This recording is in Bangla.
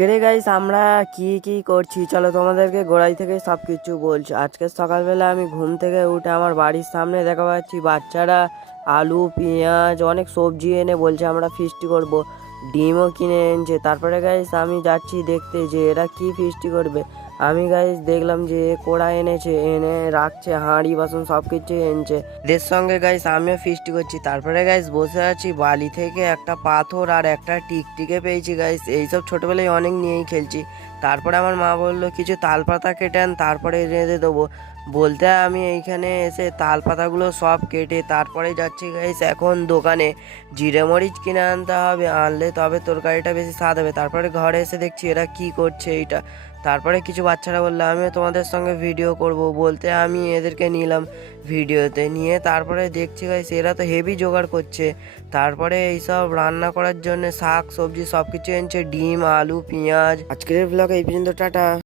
আজকে রে গাইস আমরা কি কি করছি চলো তোমাদেরকে গোড়াই থেকে সব কিছু বলছি। আজকে সকালবেলা আমি ঘুম থেকে উঠে আমার বাড়ির সামনে দেখা পাচ্ছি বাচ্চারা আলু পেঁয়াজ অনেক সবজি এনে বলছে আমরা ফিস্টি করব। ডিমও কিনে এনেছে। তারপরে গাইস আমি যাচ্ছি দেখতে যে এরা কি ফিস্টি করবে। আমি গাইস দেখলাম যে কোড়া এনেছে, এনে রাখছে, হাঁড়ি বাসন সব কিছু এনেছে। এদের সঙ্গে গাইস আমিও ফিস্টি করছি। তারপরে গাইস বসে আছি, বালি থেকে একটা পাথর আর একটা টিকটিকে পেয়েছি গাইস। এইসব ছোটবেলায় অনেক নিয়েই খেলছি। তারপরে আমার মা বললো কিছু তাল পাতা কেটে আন, তারপরে রেঁধে দেবো। বলতে আমি এইখানে এসে তাল পাতাগুলো সব কেটে তারপরে যাচ্ছি গাইস এখন দোকানে জিরে মরিচ কিনে আনতে হবে, আনলে তবে তরকারিটা বেশি স্বাদ হবে। তারপরে ঘরে এসে দেখছি এরা কি করছে এইটা। তারপরে কিছু বাচ্চারা বললো আমিও তোমাদের সঙ্গে ভিডিও করব, বলতে আমি এদেরকে নিলাম ভিডিওতে নিয়ে। তারপরে দেখছি গাইস এরা তো হেভি জোগাড় করছে। তারপরে এইসব রান্না করার জন্য শাক সবজি সব কিছু এনেছে, ডিম আলু পেঁয়াজ। আজকের ব্লগ এই পর্যন্ত, টাটা।